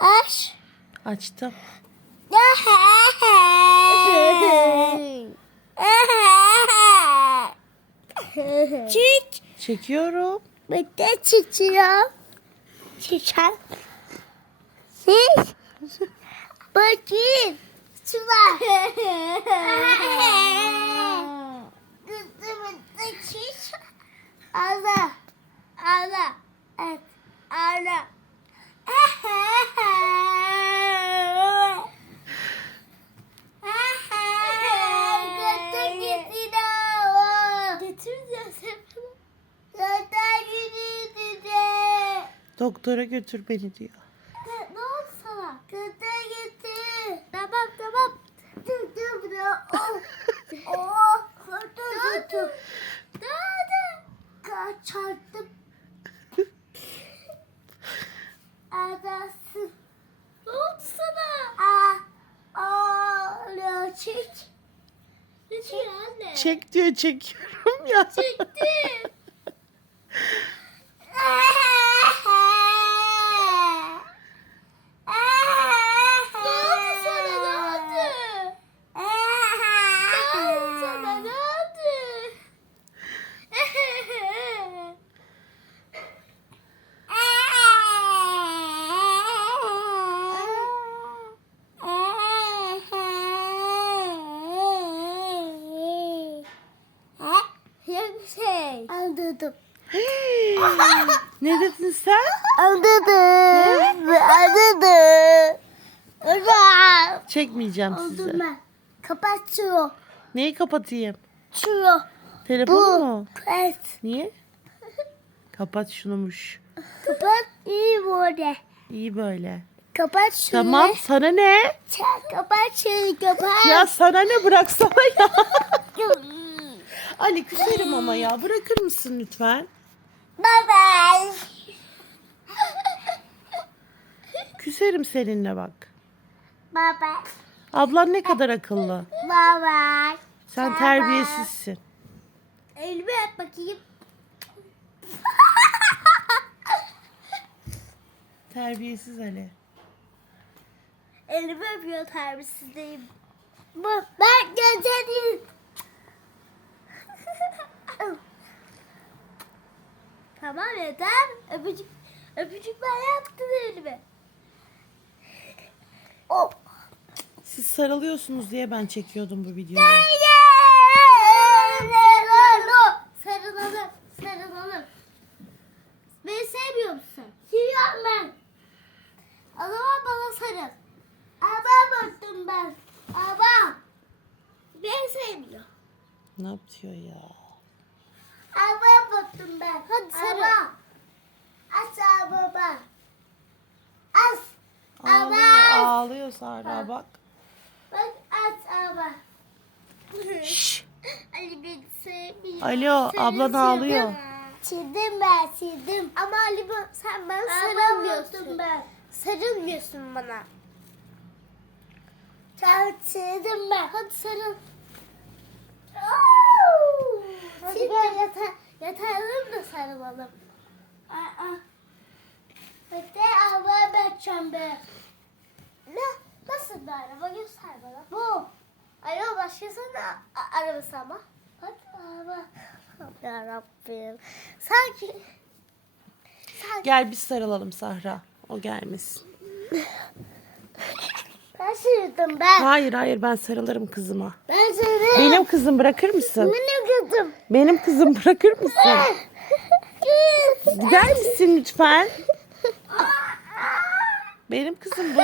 Aç. Açtım. Çiç. Çekiyorum. Bir de çiçiyor. Çiçer. Siz. Bakayım. Şuna. Kızımın da çiç. Ağla. Ağla. Evet. Ağla. Götür beni diyor. Ne, ne oldu sana? Götür getir. Tamam tamam. Dur dur dur. Oh. Oh. Götür götür. Dur dur. Ka- Çarptım. Adası. Ne oldu sana? Aa. Aa. Çek. Ne çek anne? Çek diyor çekiyorum ya. Çektim. Ne oldu sana ne oldu? Ne oldu sana ne oldu? Şey. Anladım. ne dedin sen? Anladım. Anladım. Çekmeyeceğim Oldu sizi. mu? Kapat şunu. Neyi kapatayım? Şunu. Telefonu Bu. mu? Evet. Niye? Kapat şunumuş. Kapat iyi böyle. İyi böyle. Kapat şunu. Tamam sana ne? Kapat şunu kapat. Ya sana ne bıraksana ya. Ali küserim ama ya. Bırakır mısın lütfen? Bye bye. Küserim seninle bak. Bye bye. Ablan ne kadar akıllı. Bye bye. Sen Bye terbiyesizsin. Elimi öp bakayım. Terbiyesiz Ali. Elimi öpüyor terbiyesizliğim. Bu ben gözlerim. Tamam yeter. Öpücük, öpücük ben yaptım elime. Oh. Siz sarılıyorsunuz diye ben çekiyordum bu videoyu. Sarılalım, sarılalım. Beni sevmiyor musun? Seviyorum ben. O zaman bana sarıl. Ama baktım ben. Ama. Beni sevmiyor. Ne yapıyor ya? Ama baktım ben. Hadi sarıl. Ama. As baba. As. Ağlıyor, Ama. ağlıyor Sahra bak. Bak as. Şşş. Ali beni sevmiyor. Alo, ablan ağlıyor. Sildim ben sildim. Ama Ali sen bana sarılmıyorsun. Ben. Sarılmıyorsun bana. Sen sildim ben. Hadi sarıl. Hadi gel yata yatalım da sarılalım. Aa. Hadi araba bakacağım ben. Ne? Nasıl bir araba göster bana. Bu. Araba başkasının a- a- arabası ama. Bak araba. Ya Rabbim. Sanki. Sanki. Gel biz sarılalım Sahra. O gelmesin. Ben sürdüm ben. Hayır hayır ben sarılırım kızıma. Ben sürdüm. Benim kızım bırakır mısın? Benim kızım. Benim kızım bırakır mısın? Gider misin lütfen? Benim kızım bu.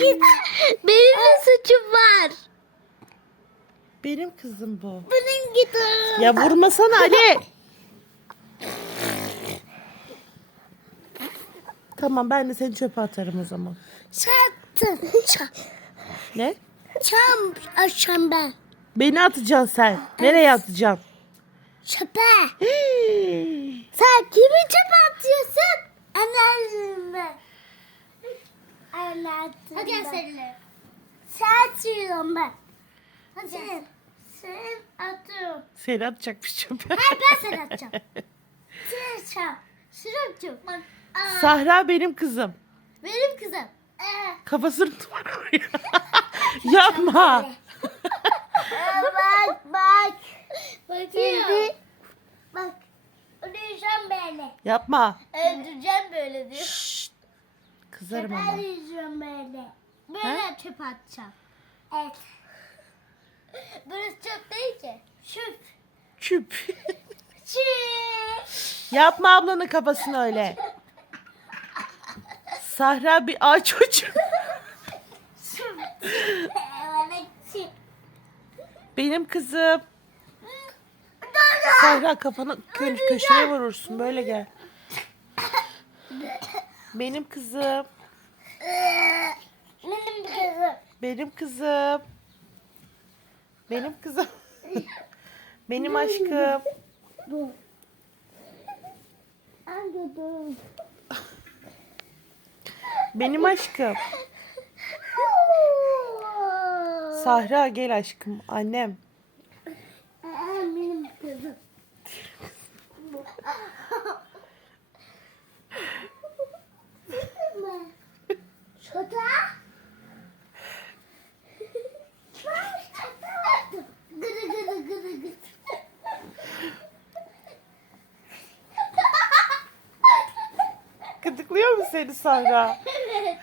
Git. Benim de suçum var. Benim kızım bu. Benim gidiyorum. Ya vurmasana Ali. Tamam ben de seni çöpe atarım o zaman. Çattın. Ne? Çam açacağım ben. Beni atacaksın sen. Nereye atacaksın? Çöpe. Sen kimi çöpe atıyorsun? Anneannemi. Anneannemi. Hadi gel seninle. Sen sürüyorum ben. Hadi sen. Sen atıyorum. Seni atacakmış çöpe. Hayır ben seni atacağım. Sen çam. Sürüyorum. Bak Sahra benim kızım. Benim kızım. Ee, Kafasını duvara. Yapma. Bak bak. Bakıyor. Bak. Öldüreceğim beni. Yapma. Öldüreceğim böyle diyor. Şşt. Kızarım ama. yiyeceğim böyle. Böyle çöp atacağım. Evet. Burası çöp değil ki. Çöp. Çüp. Çöp. Yapma ablanın kafasını öyle. Sahra bir ağaç çocuğu. Çöp. Bana çöp. Benim kızım. Sahra kafanı kö- köşeye vurursun. Böyle gel. Benim kızım. Benim kızım. Benim kızım. Benim kızım. Benim aşkım. Dur. Benim aşkım. Sahra gel aşkım. Annem. Benim kızım. Gıdı gıdı gıdı gıdı. Gıdıklıyor mu seni Sahra? Evet.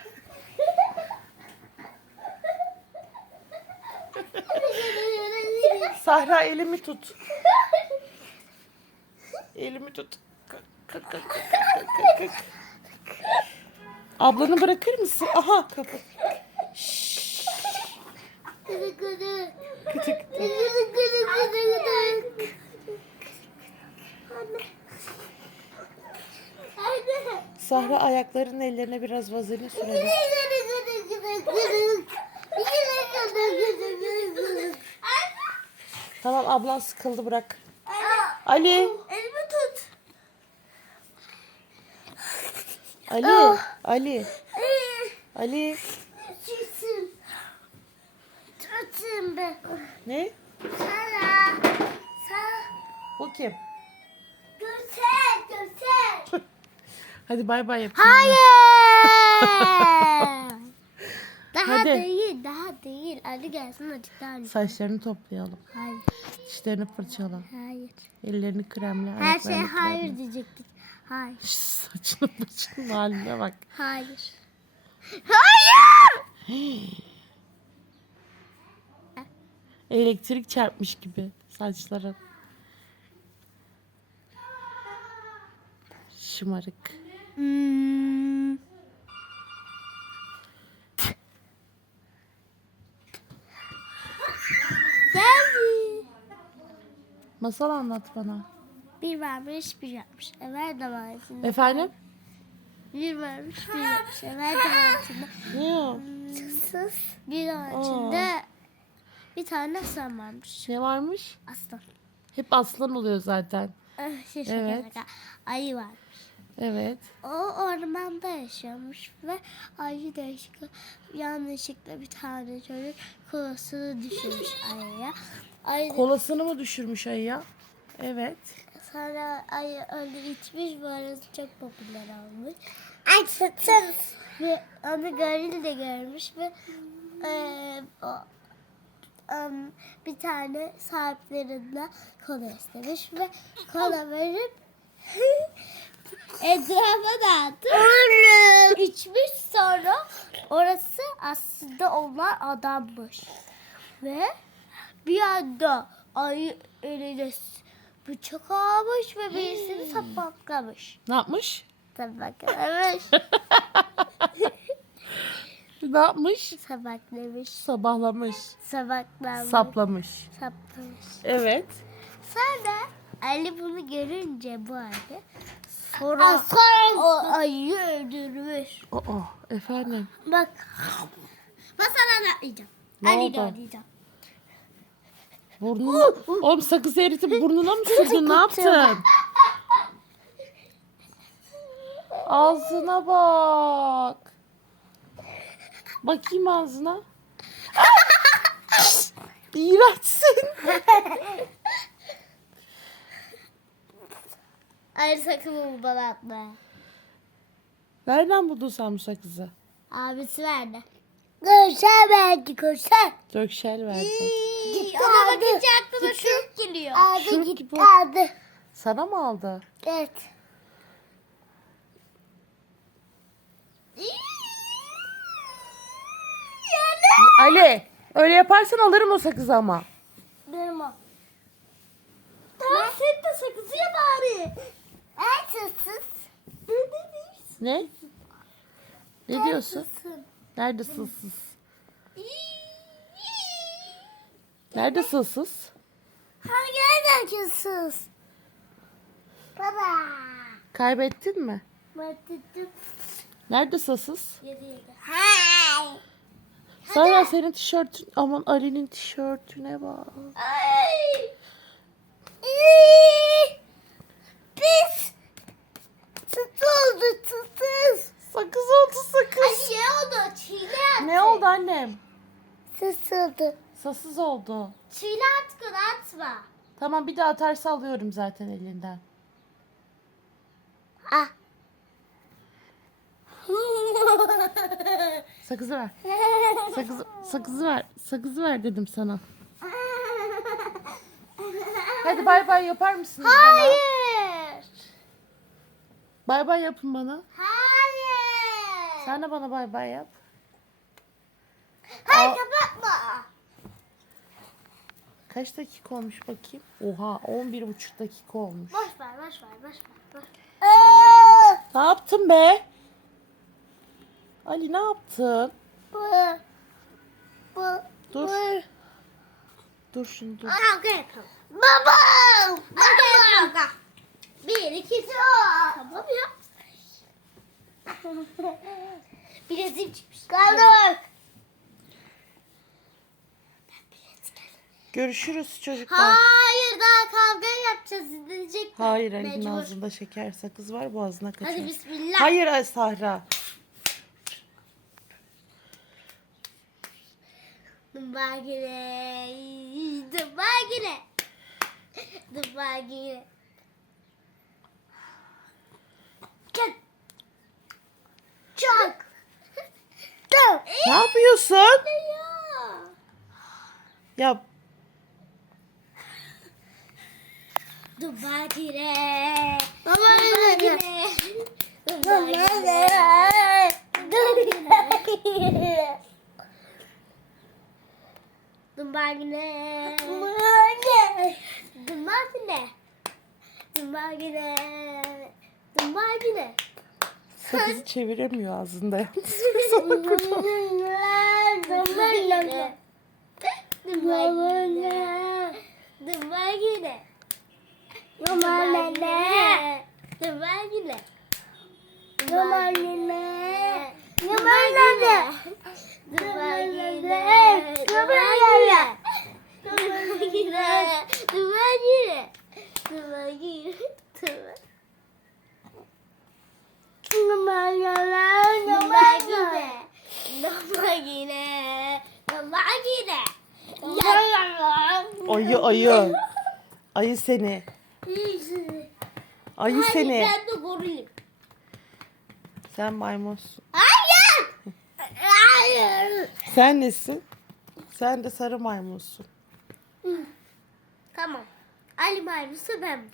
Sahra elimi tut. Elimi tut. Kalk, kalk, kalk, kalk, kalk, kalk. Ablanı bırakır mısın? Aha kapı. Kıtık. Gıdı. Anne. Anne. Sahra ayaklarının ellerine biraz vazelin sürelim. Tamam ablan sıkıldı bırak. Ali. Elimi tut. Ali. Ali. Ali. Tutsun. Tutsun be. Ne? Sana. Sana. O kim? Göster, göster. Hadi bay bay yapayım. Hayır. daha Hadi. değil, daha değil. Ali gelsin azıcık daha. Saçlarını toplayalım. Hayır, Dişlerini fırçala. hayır. Ellerini kremle. Her ayaklarını şey hayır kremle. diyecektik. Hayır, Şş, Saçının başının haline bak. hayır. Hayır. Elektrik çarpmış gibi saçların. Şımarık. Hmm. Masal anlat bana. Bir varmış, bir yapmış. Evvel de var içinde. Efendim? Bir varmış, bir yapmış. Evvel de var içinde. O? Sus. Bir var içinde. Bir tane aslan varmış. Ne varmış? Aslan. Hep aslan oluyor zaten. Eh, Şey, Evet. şaka. Ayı var. Evet. O ormanda yaşıyormuş ve ayı değişik yanlışlıkla bir tane çocuk kolasını düşürmüş ayıya. Ayı Kolasını mı düşürmüş ayıya? Evet. sonra ayı öyle içmiş bu arası çok popüler olmuş. Ay tutun. Ve onu goril de görmüş ve eee, o, em, bir tane sahiplerinden kola istemiş ve kola verip etrafa dağıtıp içmiş sonra orası aslında onlar adammış. Ve bir anda ayı eline bıçak almış ve birisini sapaklamış. Ne yapmış? Sapaklamış. Ne yapmış? Sapaklamış. Sabahlamış. Sapaklamış. Saplamış. Saplamış. Evet. Sonra Ali bunu görünce bu ayı sonra o ayıyı öldürmüş. Aa, efendim. Bak. Ben sana anlatmayacağım. Ne Ali oldu? de oynayacağım. Burnuna... Oğlum sakız eritip burnuna mı sürdün? Ne yaptın? Ağzına bak. Bakayım ağzına. İğrençsin. Hayır sakın bunu bana atma. Nereden buldun sen bu sakızı? Abisi verdi. Görsel verdi görsel. Gökşel verdi. Gitti Ona bakınca aklıma şurup geliyor. Aldı Şurup gitti gibi. aldı. Sana mı aldı? Evet. Ali öyle yaparsan alırım o sakızı ama. Durma. Tamam sen de sakızı ye bari. Ay sızsız. Ne? Ne diyorsun? Nerede sılsız? Nerede sılsız? Hangi sızsız? Baba. Kaybettin mi? Batıttım. Nerede sılsız? Hay. Sonra senin tişörtün aman Ali'nin tişörtüne bak. Ay. Oldu sütsüz. Sakız oldu sakız. Ay şey oldu. Ne oldu annem? Oldu. Sasız oldu. Çiğne atkın atma. Tamam bir de atarsa alıyorum zaten elinden. Ah. Sakızı ver. Sakızı, sakızı ver. Sakızı ver dedim sana. Hadi bay bay yapar mısınız bana? Hayır. Bay bay yapın bana. Hayır. Sen de bana bay bay yap. Hayır Aa. kapatma. Kaç dakika olmuş bakayım? Oha 11 buçuk dakika olmuş. Boş ver, boş ver, boş ver. Boş. Ne yaptın be? Ali ne yaptın? bu. Bu. Dur. Bu. Dur şunu dur. Kavga yapalım. Babam. Kavga yapalım. Bir, iki, üç. Tamam ya. Bileziğim çıkmış. Kaldır. Görüşürüz çocuklar. Hayır daha kavga yapacağız izleyecek. Hayır Ali'nin Mecbur. ağzında şeker sakız var boğazına kaçar. Hadi bismillah. Hayır Ay Sahra. Dumbagire. Dumbagire. Çak. Çak. Dur. Ne yapıyorsun? Ya. Ya Dumbagire. Dumbagire. Dumbagire. Dumbagire. Dumbagire. Dumbagire. Dumbagire. Dumbagire. sakızı çeviremiyor ağzında yalnız. Sana kocaman. Dumbagire. Dumbagire. Dumbagire. Dumbagire. Dumbagire. Dumbagire. Dumbagire. Dumbagire. Dumbagire. Dumbagire. Dumbagire. Dumbagire. Dumbagire. Dumbagire. Dumbagire. Ayı ayı. Ayı seni. Ayı Hayır, seni. Ben de gorilim. Sen maymunsun. Hayır. Hayır. Sen nesin? Sen de sarı maymunsun. Tamam. Ali maymusu ben.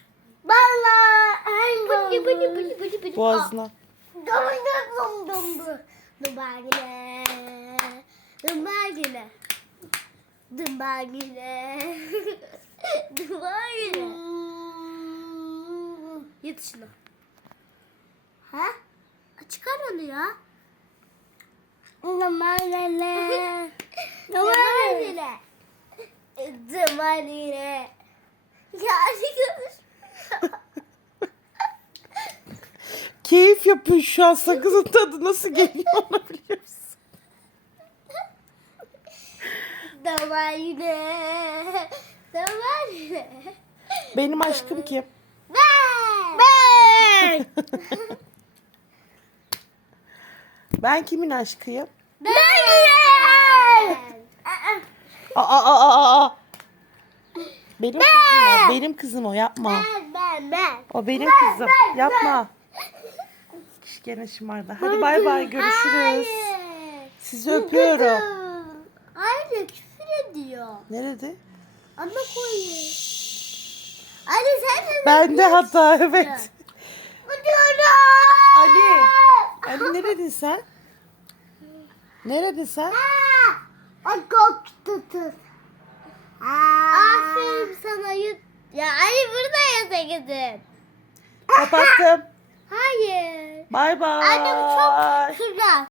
Valla. Bıcı bıcı bıcı bıcı bıcı. Boğazına. Dum dum dum dum. Şunu. Ha? Çıkar onu ya. Dumbagine. Dumbagine. Dumbagine. Ya konuş. Keyif yapıyor şu an sakızın tadı nasıl geliyor onu biliyor musun? Dumbagine. Dumbagine. Benim aşkım kim? Ben. Kimin aşkıyım? Ben. Aa, aa, aa, aa. Benim kızım o. Benim kızım o yapma. Ben ben ben. O benim Ben, kızım. Yapma. gene şımardı. Hadi bay bay görüşürüz. Sizi öpüyorum. Anne küfür ediyor. Nerede? Anne koyuyor. Anne sen de Ben de hata evet. Gidiyorum. Ali. Ali neredin sen? Neredin sen? Akok tutun. Aferin sana yut. Ya Ali burada yata gidin. Kapattım. Hayır. Bay bay. Anne bu çok şurada.